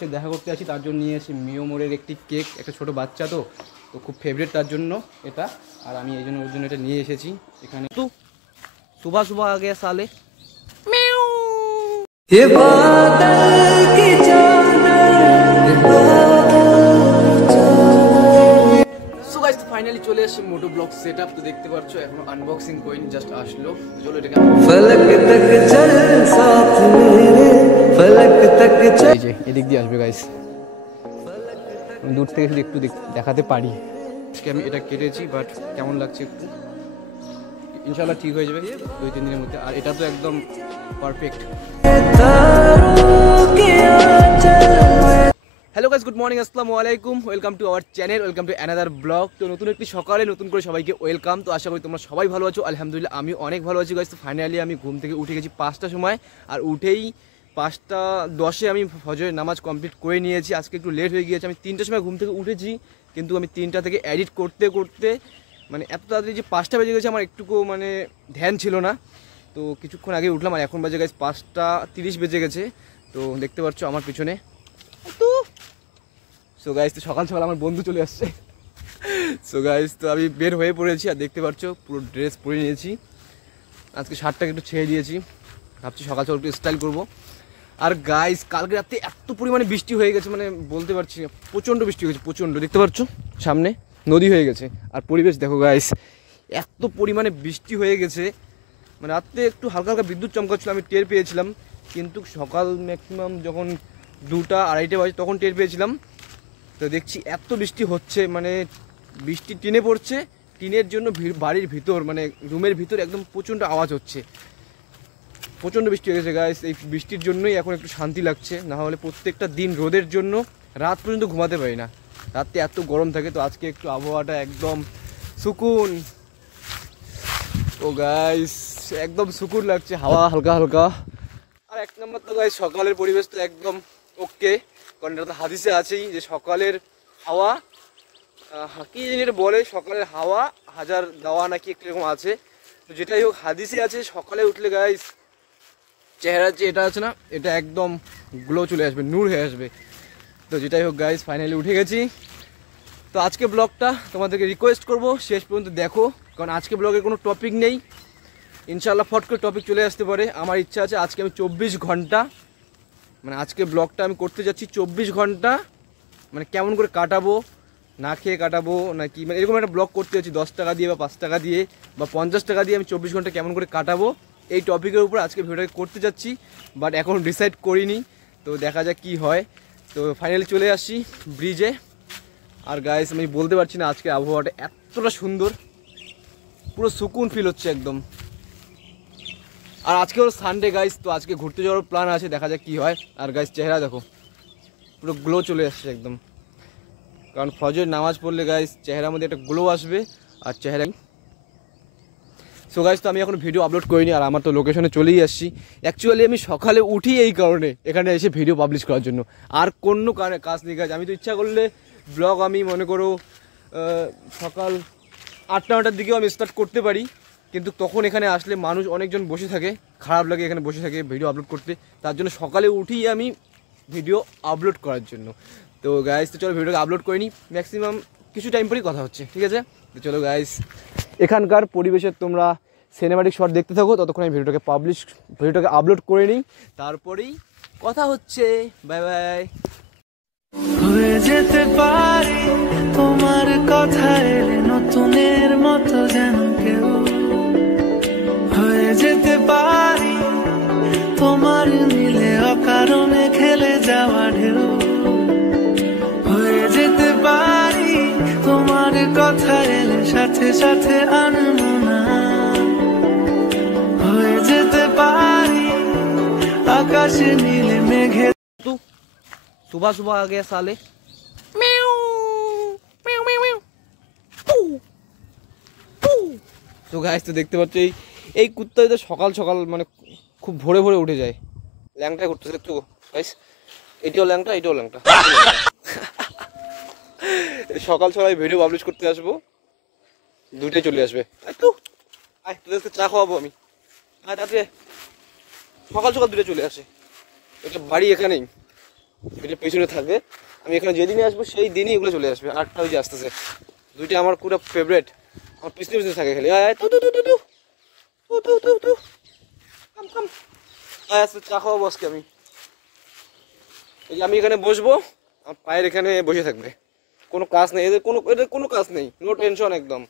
সে দেখা করতে আসি, তার জন্য নিয়ে এসে মিওমোরের একটি কেক। একটা ছোট বাচ্চা তো তো খুব ফেভারিট তার জন্য এটা, আর আমি এই জন্য ওর জন্য এটা নিয়ে এসেছি এখানে। তো सुबह सुबह आ गया साले। ये बादल की সো গাইস তো ফাইনালি চলে আসছে মোটো ব্লগ সেটআপ। তো দেখতে পাচ্ছ এখন আনবক্সিং করিনি, জাস্ট আসলো। চলো এটাকে ফলক তক চল সাথ মেরে, ফলক তক চল। এই যে এদিক দিয়ে আসবে গাইস, আমি দূর থেকে শুধু একটু দেখাতে পারি। আজকে আমি এটা কেটেছি, বাট কেমন লাগছে একটু, ইনশাআল্লাহ ঠিক হয়ে যাবে 2-3 দিনের মধ্যে। আর এটা তো একদম perfect. Hello guys, good morning, আসসালামু আলাইকুম, welcome to our channel, welcome to another blog. তো নতুন একটি সকালে নতুন করে সবাইকে ওয়েলকাম। তো আশা করি তোমরা সবাই ভালো আছো। আলহামদুলিল্লাহ আমি অনেক ভালো আছি গাইস। তো ফাইনালি আমি ঘুম থেকে উঠে গেছি 5টার সময়, আর উঠেই 5:10 আমি ফজরের নামাজ কমপ্লিট করে নিয়েছি। আজকে একটু লেট হয়ে গিয়েছে, আমি 3টার সময় ঘুম থেকে উঠেছি, কিন্তু আমি 3টা থেকে এডিট করতে করতে মানে এত তাড়াতাড়ি যে 5টা বেজে গেছে আমার একটুকু মানে ধ্যান ছিল না। তো কিছুক্ষণ আগে উঠলাম, আর এখন বাজে গাইস 5:30 বেজে গেছে। তো দেখতে পাচ্ছ আমার পিছনে। তো সো গাইস তো সকাল সকাল আমার বন্ধু চলে আসছে। সো গাইস তো আমি বের হয়ে পড়েছি, আর দেখতে পাচ্ছ পুরো ড্রেস পরে নিয়েছি। আজকে শার্টটাকে একটু ছেড়ে দিয়েছি, ভাবছি সকাল সকাল একটু স্টাইল করবো। আর গাইস কালকে রাতে এত পরিমাণে বৃষ্টি হয়ে গেছে, মানে বলতে পারছি না, প্রচণ্ড বৃষ্টি হয়েছে, প্রচণ্ড। দেখতে পাচ্ছ সামনে নদী হয়ে গেছে, আর পরিবেশ দেখো গাইস, এত পরিমাণে বৃষ্টি হয়ে গেছে। মানে রাত্রে একটু হালকা হালকা বিদ্যুৎ চমকাচ্ছিল, আমি টের পেয়েছিলাম, কিন্তু সকাল ম্যাক্সিমাম যখন 2টা-2:30 বাজে তখন টের পেয়েছিলাম। তো দেখছি এত বৃষ্টি হচ্ছে, মানে বৃষ্টি টিনে পড়ছে, টিনের জন্য বাড়ির ভিতর মানে রুমের ভিতর একদম প্রচণ্ড আওয়াজ হচ্ছে। প্রচণ্ড বৃষ্টি হয়ে গেছে গাইস, এই বৃষ্টির জন্যই এখন একটু শান্তি লাগছে। না হলে প্রত্যেকটা দিন রোদের জন্য রাত পর্যন্ত ঘুমাতে পারি না, রাতে এত গরম থাকে। তো আজকে একটু আবহাওয়াটা একদম সুকুন। ও গাইস একদম সুকুন লাগছে, হাওয়া হালকা হালকা। আর এক নম্বর তো গাইস সকালের পরিবেশ তো একদম ওকে, কারণ এটা তো হাদিসে আছেই যে সকালের হাওয়া কি জিনিস বলে, সকালের হাওয়া হাজার দাওয়া নাকি একটা এরকম আছে। তো যেটাই হোক হাদিসে আছে সকালে উঠলে গাইস চেহারার যে এটা আছে না, এটা একদম গ্লো চলে আসবে, নূর হয়ে আসবে। তো যেটাই হোক গাইস ফাইনালি উঠে গেছি। তো আজকে ব্লগটা তোমাদেরকে রিকোয়েস্ট করব শেষ পর্যন্ত দেখো, কারণ আজকে ব্লগে কোনো টপিক নেই, ইনশাআল্লাহ ফট করে টপিক চলে আসতে পারে। আমার ইচ্ছা আছে আজকে আমি 24 ঘন্টা মানে আজকে ব্লগটা আমি করতে যাচ্ছি 24 ঘন্টা, মানে কেমন করে কাটাবো, না খেয়ে কাটাবো নাকি, মানে এরকম একটা ব্লগ করতে যাচ্ছি 10 টাকা দিয়ে বা 5 টাকা দিয়ে বা 50 টাকা দিয়ে আমি 24 ঘন্টা কেমন করে কাটাবো, এই টপিকের উপর আজকে ভিডিওটাকে করতে যাচ্ছি। বাট এখন ডিসাইড করিনি, তো দেখা যাক কি হয়। তো ফাইনালি চলে আসছি ব্রিজে। আর গাইস আমি বলতে পারছি না আজকে আবহাওয়াটা এতটা সুন্দর, পুরো সুকুন ফিল হচ্ছে একদম। আর আজকে হলো সানডে গাইস, তো আজকে ঘুরতে যাওয়ার প্ল্যান আছে, দেখা যাক কি হয়। আর গাইস চেহারা দেখো পুরো গ্লো চলে আসছে একদম, কারণ ফজর নামাজ পড়লে গাইস চেহারার মধ্যে একটা গ্লো আসবে। আর চেহারা সো গাইস তো আমি এখন ভিডিও আপলোড করিনি, আর আমার তো লোকেশনে চলেই আসছি। অ্যাকচুয়ালি আমি সকালে উঠি এই কারণে এখানে এসে ভিডিও পাবলিশ করার জন্য, আর কোনো কাজ নেই গাইস। আমি তো ইচ্ছা করলে ব্লগ আমি মনে করো সকাল 8টা-9টার দিকেও আমি স্টার্ট করতে পারি, কিন্তু তখন এখানে আসলে মানুষ অনেকজন বসে থাকে, খারাপ লাগে এখানে বসে থাকে ভিডিও আপলোড করতে। তার জন্য সকালে উঠেই আমি ভিডিও আপলোড করার জন্য। তো গাইস তো চলো ভিডিওকে আপলোড করিনি, ম্যাক্সিমাম কিছু টাইম পরেই কথা হচ্ছে, ঠিক আছে? তো চলো গাইস এখানকার পরিবেশের তোমরা সিনেমাটিক শট দেখতে থাকো, ততক্ষণ আমি ভিডিওটাকে আপলোড করে নিই, তারপরেই কথা হচ্ছে। Bye bye. হয়ে যেতে পারি তোমার কথা এলে নতুনের মতো, যেন কেউ হয়ে যেতে পারি তোমার মিলে অকারণে খেলে যাওয়া ঢেউ, হয়ে যেতে পারি তোমার কথা এলে সাথে সাথে আনমনা, হয়ে যেতে পারি আকাশে নীলে মেঘে। सुबह सुबह आ गया साले। তো গাইস তো দেখতে পাচ্ছ এই কুত্তা তো সকাল সকাল মানে খুব ভোরে ভোরে উঠে যায়, ল্যাংটা করতেছে একটু গাইস, এটাও ল্যাংটা এটাও ল্যাংটা। সকাল সকাল ভিডিও পাবলিশ করতে আসবো, দুটোই চলে আসবে। তোদেরকে চা খাওয়াবো আমি, তাড়াতাড়ি সকাল সকাল দুটো চলে আসে, এটা বাড়ি এখানেই। এটা পেছনে থাকে। আমি এখানে যেদিনই আসবো সেই দিনই এগুলো চলে আসবে। আটটা ওই যে আসতেছে, দুইটা আমার পুরো ফেভারেট, আমার পিছনে পিছনে থাকে খালি। আয় তু তু তু তু তু তু তু তু কাম কাম। আয় আজকে চা খাওয়াবো আজকে আমি। এই যে আমি এখানে বসবো, আমার পায়ের এখানে বসে থাকবে, কোনো কাজ নেই এদের কোনো কাজ নেই, নো টেনশন, একদম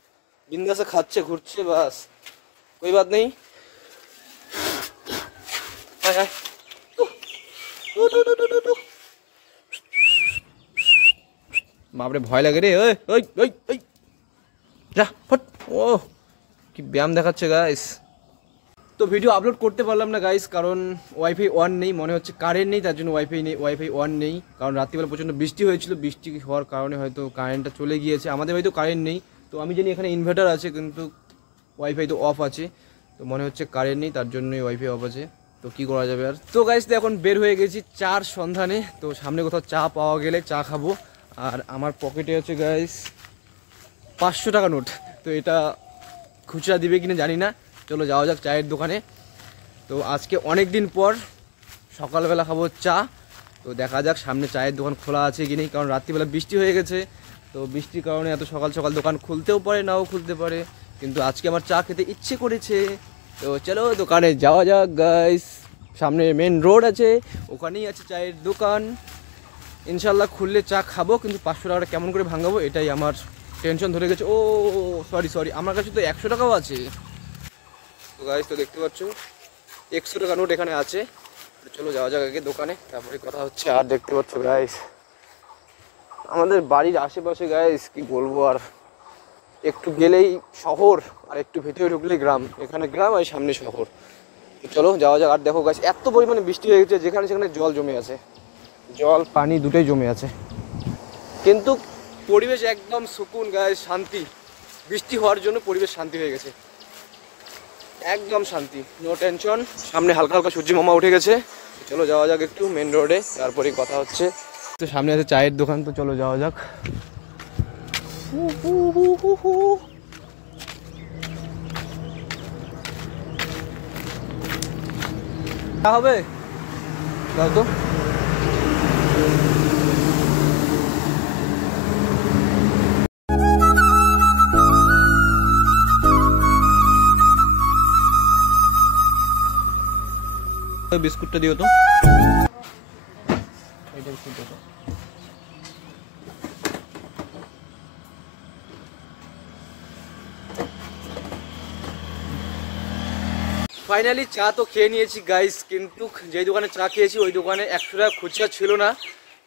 বিন্দাসে খাচ্ছে ঘুরছে, বাস कोई बात नहीं। हाय हाय বাপরে ভয় লাগে রে। ওই ওই ওই ওই যা ফট। ও কি ব্যায়াম দেখাচ্ছে গাইস। তো ভিডিও আপলোড করতে পারলাম না গাইস, কারণ ওয়াইফাই অন নেই, মনে হচ্ছে কারেন্ট নেই, তার জন্য ওয়াইফাই অন নেই। কারণ রাত্রিবেলা প্রচণ্ড বৃষ্টি হয়েছিল, বৃষ্টি হওয়ার কারণে হয়তো কারেন্টটা চলে গিয়েছে। আমাদের হয়তো কারেন্ট নেই, তো আমি জানি এখানে ইনভার্টার আছে কিন্তু ওয়াইফাই তো অফ আছে, তো মনে হচ্ছে কারেন্ট নেই, তার জন্যই ওয়াইফাই অফ আছে। তো কি করা যাবে আর। তো গাইস তো এখন বের হয়ে গেছি চার সন্ধানে, তো সামনে কোথাও চা পাওয়া গেলে চা খাবো। আর আমার পকেটে আছে গাইস 500 টাকা নোট, তো এটা খুচরা দিবে কিনা জানি না। চলো যাওয়া যাক চায়ের দোকানে। তো আজকে অনেক দিন পর সকালবেলা খাবো চা, তো দেখা যাক সামনে চায়ের দোকান খোলা আছে কি নেই, কারণ রাত্রিবেলা বৃষ্টি হয়ে গেছে, তো বৃষ্টির কারণে এত সকাল সকাল দোকান খুলতেও পারে নাও খুলতে পারে, কিন্তু আজকে আমার চা খেতে ইচ্ছে করেছে। তো চলো দোকানে যাওয়া যাক গাইস। সামনে মেন রোড আছে, ওখানেই আছে চায়ের দোকান। ইনশাল্লাহ খুললে চা খাবো, কিন্তু 500 টাকাটা কেমন করে ভাঙাবো এটাই আমার টেনশন ধরে গেছে। ও সরি আমার কাছে তো 100 টাকাও আছে। তো গাইস তো দেখতে পাচ্ছ 100 টাকা নোট এখানে আছে। চলো যাওয়া যাক আগে দোকানে, তারপরে কথা হচ্ছে। আর দেখতে পাচ্ছ গাইস আমাদের বাড়ির আশেপাশে গাইস কি বলবো আর, একটু গেলেই শহর আর একটু ভেতরে ঢুকলেই গ্রাম, এখানে গ্রাম আর সামনে শহর। চলো যাওয়া যাক। আর দেখো গাইস এত পরিমাণে বৃষ্টি হয়ে গেছে, যেখানে সেখানে জল জমে আছে, জল পানি দুটোই জমে আছে, কিন্তু পরিবেশ একদম সুকুন গাইস, শান্তি। বৃষ্টি হওয়ার জন্য পরিবেশ শান্তি হয়ে গেছে, একদম শান্তি, নো টেনশন। সামনে হালকা হালকা সূর্যি মামা উঠে গেছে। চলো যাওয়া যাক একটু মেন রোডে, তারপরেই কথা হচ্ছে। তো সামনে আছে চায়ের দোকান, তো চলো যাওয়া যাক। হবে দাও তো। বিস্কুটটা দিও তো, এটা বিস্কুট দাও। ফাইনালি চা তো খেয়ে নিয়েছি গাইস, কিন্তু যেই দোকানে চা খেয়েছি ওই দোকানে 100 টাকা খুচরা ছিল না,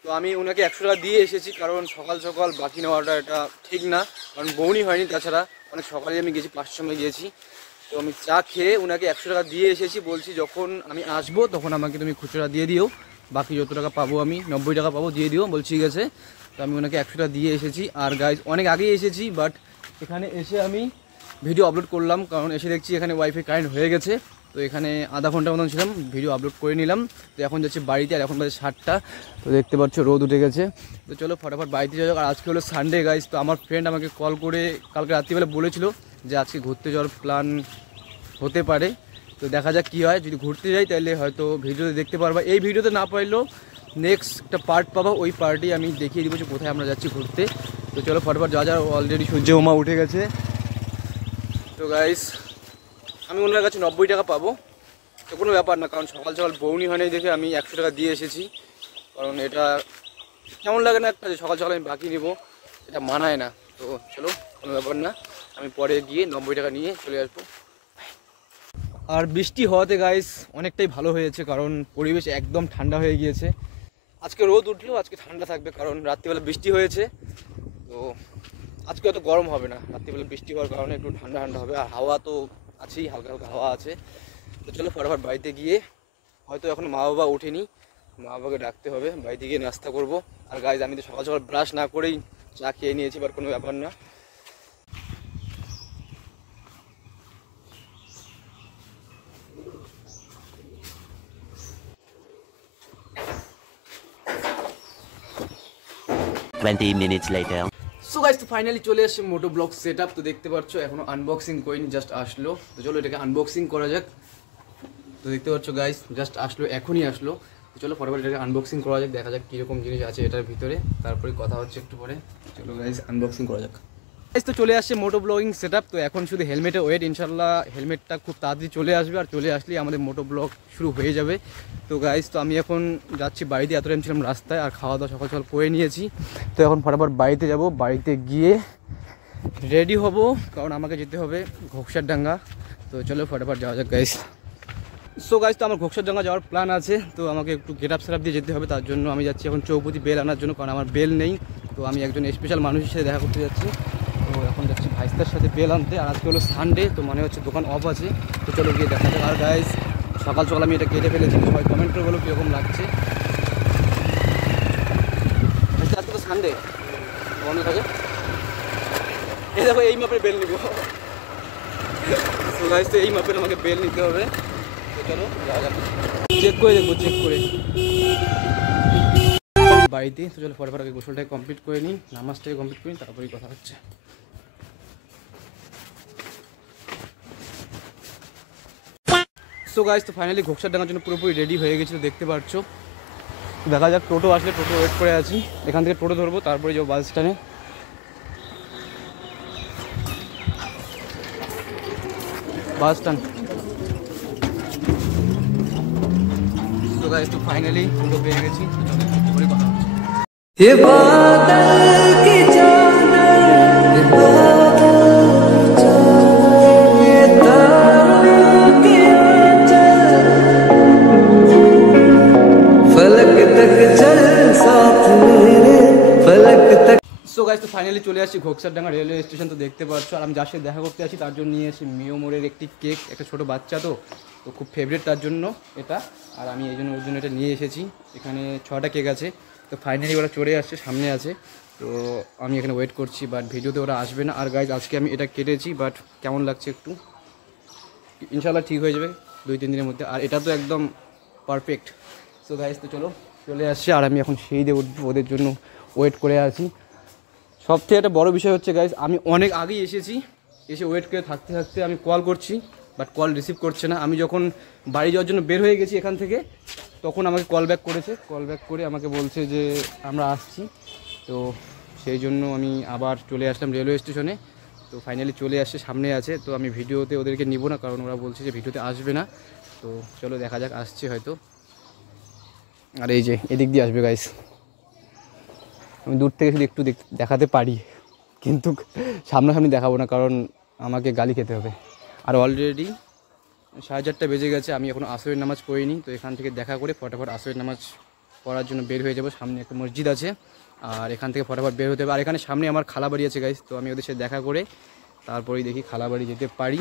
তো আমি ওনাকে 100 টাকা দিয়ে এসেছি, কারণ সকাল সকাল বাকি নেওয়াটা এটা ঠিক না, কারণ বউনি হয়নি। তাছাড়া অনেক সকালে আমি গেছি, 5টার সময় গিয়েছি, তো আমি চা খেয়ে ওনাকে 100 টাকা দিয়ে এসেছি। বলছি যখন আমি আসবো তখন আমাকে তুমি খুচরা দিয়ে দিও, বাকি যত টাকা পাবো আমি 90 টাকা পাবো দিয়ে দিও। বলছি ঠিক আছে, তো আমি ওনাকে 100 টাকা দিয়ে এসেছি। আর গাইস অনেক আগেই এসেছি, বাট এখানে এসে আমি ভিডিও আপলোড করলাম, কারণ এসে দেখছি এখানে ওয়াইফাই কারেন্ট হয়ে গেছে। তো এখানে আধা ঘন্টার মতন ছিলাম, ভিডিও আপলোড করে নিলাম। তো এখন যাচ্ছি বাড়িতে, আর এখন বাজে 7টা। তো দেখতে পাচ্ছ রোদ উঠে গেছে, তো চলো ফটাফট বাড়িতে যাওয়া যাক। আর আজকে হলো সানডে গাইস, তো আমার ফ্রেন্ড আমাকে কল করে কালকে রাত্রিবেলা বলেছিল যে আজকে ঘুরতে যাওয়ার প্ল্যান হতে পারে, তো দেখা যাক কী হয়। যদি ঘুরতে যাই তাহলে হয়তো ভিডিওতে দেখতে পারবা, এই ভিডিওতে না পারলেও নেক্সট একটা পার্ট পাবা, ওই পার্টি আমি দেখিয়ে দিব যে কোথায় আমরা যাচ্ছি ঘুরতে। তো চলো ফটাফট যাওয়া যাক। অলরেডি সূর্য মামা উঠে গেছে। তো গাইস আমি ওনার কাছে 90 টাকা পাবো, তো কোনো ব্যাপার না, কারণ সকাল সকাল বউনি হয় নাই দেখে আমি 100 টাকা দিয়ে এসেছি। কারণ এটা কেমন লাগে না একটা, যে সকাল সকাল আমি বাকি নেবো, এটা মানায় না। তো চলো কোনো ব্যাপার না, আমি পরে গিয়ে 90 টাকা নিয়ে চলে আসবো। আর বৃষ্টি হওয়াতে গাইস অনেকটাই ভালো হয়েছে, কারণ পরিবেশ একদম ঠান্ডা হয়ে গিয়েছে। আজকে রোদ উঠলেও আজকে ঠান্ডা থাকবে, কারণ রাত্রিবেলা বৃষ্টি হয়েছে, তো আজকে অত গরম হবে না। রাত্রিবেলা বৃষ্টি হওয়ার কারণে একটু ঠান্ডা ঠান্ডা হবে, আর হাওয়া তো আছেই, হালকা হালকা হাওয়া আছে। তো চলো ফটাফট বাড়িতে গিয়ে, হয়তো এখন মা বাবা ওঠেনি, মা বাবাকে ডাকতে হবে, বাড়িতে গিয়ে নাস্তা করবো। আর গাইজ আমি তো সকাল সকাল ব্রাশ না করেই চা খেয়ে নিয়েছি, বাট কোনো ব্যাপার না। সো গাইস তো ফাইনালি চলে আসছে মোটো ব্লগ সেট আপ। তো দেখতে পাচ্ছ এখনো আনবক্সিং করিনি, জাস্ট আসলো। তো চলো এটাকে আনবক্সিং করা যাক। তো দেখতে পাচ্ছ গাইস জাস্ট আসলো, এখনই আসলো। চলো ফটাফট এটাকে আনবক্সিং করা যাক, দেখা যাক কীরকম জিনিস আছে এটার ভিতরে, তারপরে কথা হচ্ছে একটু পরে। চলো গাইজ আনবক্সিং করা যাক। গাইজ তো চলে আসছে মোটো ব্লগিং সেটআপ। তো এখন শুধু হেলমেটে ওয়েট, ইনশাল্লাহ হেলমেটটা খুব তাড়াতাড়ি চলে আসবে, আর চলে আসলেই আমাদের মোটো ব্লগ শুরু হয়ে যাবে। তো গাইজ তো আমি এখন যাচ্ছি বাড়িতে, এত টাইম ছিলাম রাস্তায়, আর খাওয়া দাওয়া সকাল সকাল করে নিয়েছি। তো এখন ফটাফট বাড়িতে যাব, বাড়িতে গিয়ে রেডি হব, কারণ আমাকে যেতে হবে ঘোকসারডাঙ্গা। তো চলো ফটাফট যাওয়া যাক গাইজ। সো গাইজ তো আমার ঘোকসারডাঙ্গা যাওয়ার প্ল্যান আছে, তো আমাকে একটু গেট আপ সেট আপ দিয়ে যেতে হবে, তার জন্য আমি যাচ্ছি এখন চৌপতি বেল আনার জন্য, কারণ আমার বেল নেই। তো আমি একজন স্পেশাল মানুষের সাথে দেখা করতে যাচ্ছি, তো এখন যাচ্ছি ভাইস্তার সাথে বেল আনতে। আর আজকে হলো সানডে, তো মনে হচ্ছে দোকান অফ আছে। তো চলো গিয়ে দেখা যাক। আর গাইজ সকাল সকাল আমি এটা কেটে ফেলেছি, সবাই কমেন্ট করে বলো কীরকম লাগছে। আজকে তো সানডে বন্ধ থাকে, এই দেখো এই মাপের বেল নিব। তো গাইজ তো এই মাপের আমাকে বেল নিতে হবে। তো চলো যাওয়া যাক, চেক করে দেখবো, চেক করে বাড়িতে। তো চলো ফটাফট আগে গোসলটাকে কমপ্লিট করে নিই, নামাজটাকে কমপ্লিট করি, তারপরেই কথা হচ্ছে। সো গাইজ তো ফাইনালি ঘোকসারডাঙ্গার জন্য পুরোপুরি রেডি হয়ে গেছে, দেখতে পাচ্ছ। দেখা যাক, টোটো আসলে, টোটো ওয়েট করে আছি, এখান থেকে টোটো ধরবো, তারপরে যাবো বাস স্ট্যান্ডে। Bus stand. তো গাইজ তো ফাইনালি টোটো পেয়ে গেছি, তো চলো তারপরে কথা হচ্ছে। সো গাইজ তো ফাইনালি চলে আসছি ঘোকসারডাঙ্গা রেলওয়ে স্টেশন। তো দেখতে পাচ্ছ, আর আমি যার সাথে দেখা করতে আসি তার জন্য নিয়ে এসেছি মিও মোড়ের একটি কেক, একটা ছোটো বাচ্চা, তো খুব ফেভারিট তার জন্য এটা, আর আমি এই জন্য ওর জন্য এটা নিয়ে এসেছি। এখানে 6টা কেক আছে। তো ফাইনালি ওরা চলে আসছে, সামনে আছে। তো আমি এখানে ওয়েট করছি, বাট ভিডিওতে ওরা আসবে না। আর গাইজ আজকে আমি এটা কেটেছি, বাট কেমন লাগছে একটু, ইনশাল্লাহ ঠিক হয়ে যাবে 2-3 দিনের মধ্যে। আর এটা তো একদম পারফেক্ট। সো গাইজ তো চলো চলে আসছে, আর আমি এখন সেই দিয়ে উঠবো, ওদের জন্য ওয়েট করে আছি। সবথেকে একটা বড় বিষয় হচ্ছে গাইজ, আমি অনেক আগেই এসেছি, এসে ওয়েট করে থাকতে থাকতে আমি কল করছি, বাট কল রিসিভ করছে না। আমি যখন বাড়ি যাওয়ার জন্য বের হয়ে গেছি এখান থেকে, তখন আমাকে কল ব্যাক করেছে, কল ব্যাক করে আমাকে বলছে যে আমরা আসছি। তো সেই জন্য আমি আবার চলে আসলাম রেলওয়ে স্টেশনে। তো ফাইনালি চলে আসছে, সামনে আছে। তো আমি ভিডিওতে ওদেরকে নিব না, কারণ ওরা বলছে যে ভিডিওতে আসবে না। তো চলো দেখা যাক, আসছে হয়তো। আর এই যে এদিক দিয়ে আসবে গাইজ, আমি দূর থেকে শুধু একটু দেখাতে পারি, কিন্তু সামনাসামনি দেখাবো না, কারণ আমাকে গালি খেতে হবে। আর অলরেডি 4:30 বেজে গেছে, আমি এখনও আসরের নামাজ পড়িনি। তো এখান থেকে দেখা করে ফটাফট আসরের নামাজ পড়ার জন্য বের হয়ে যাবো। সামনে একটা মসজিদ আছে, আর এখান থেকে ফটাফট বের হতে হবে। আর এখানে সামনে আমার খালাবাড়ি আছে গাইজ, তো আমি ওদের সাথে দেখা করে তারপরেই দেখি খালাবাড়ি যেতে পারি।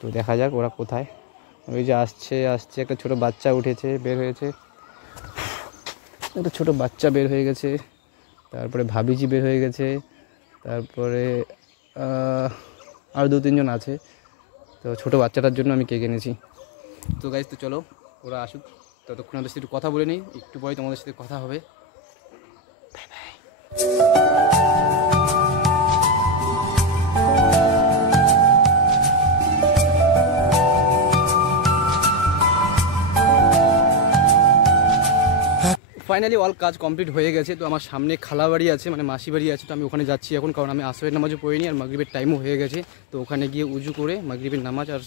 তো দেখা যাক ওরা কোথায়। ওই যে আসছে, একটা ছোটো বাচ্চা উঠেছে, বের হয়েছে, একটা ছোটো বাচ্চা বের হয়ে গেছে, তারপরে ভাবিজি বের হয়ে গেছে, তারপরে আর 2-3 জন আছে। তো ছোটো বাচ্চাটার জন্য আমি কেক এনেছি। তো গাইজ তো চলো ওরা আসুক, ততক্ষণ ওদের সাথে একটু কথা বলে নিই, একটু পরে তোমাদের সাথে কথা হবে। Bye bye. ফাইনালি অল কাজ কমপ্লিট হয়ে গেছে। তো আমার সামনে খালাবাড়ি আছে, মানে মাসি বাড়ি আছে। তো আমি ওখানে যাচ্ছি এখন, কারণ আমি আসরের নামাজও পড়িনি, আর মাগরিবের টাইমও হয়ে গেছে। তো ওখানে গিয়ে উজু করে মাগরিবের নামাজ আর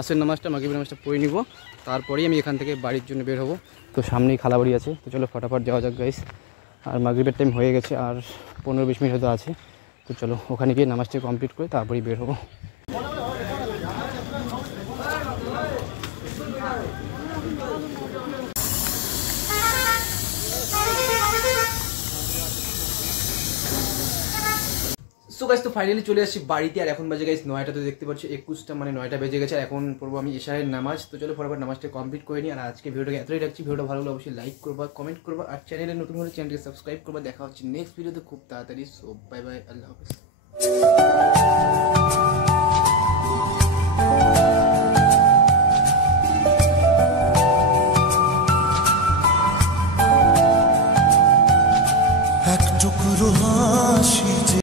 আসরের মাগরিবের নামাজটা পড়ে নিব, তারপরেই আমি এখান থেকে বাড়ির জন্য বের হব। তো সামনেই খালাবাড়ি আছে, তো চলো ফটাফট যাওয়া যাক গাইস। আর মাগরিবের টাইম হয়ে গেছে, আর 15-20 মিনিট হয়তো আছে। তো চলো ওখানে গিয়ে নামাজটা কমপ্লিট করে তারপরেই বের হবো। সো গাইস তো ফাইনালি চলে আসছি বাড়িতে, আর এখন বাজে গাইস 9টা। তো দেখতে পাচ্ছ 21টা, মানে 9টা বেজে গেছে। এখন পড়বো আমি ইশারের নামাজ। তো চলো ফটাফট নামাজটা কমপ্লিট করে নিই। আর আজকে ভিডিওটাকে এতটাই রাখছি। ভিডিওটা ভালো লাগলে অবশ্যই লাইক করবা, কমেন্ট করবা, আর চ্যানেলে নতুন হলে চ্যানেলকে সাবস্ক্রাইব করবা। দেখা হচ্ছে নেক্সট ভিডিওতে খুব তাড়াতাড়ি। সো বাই বাই, আল্লাহ হাফেজ।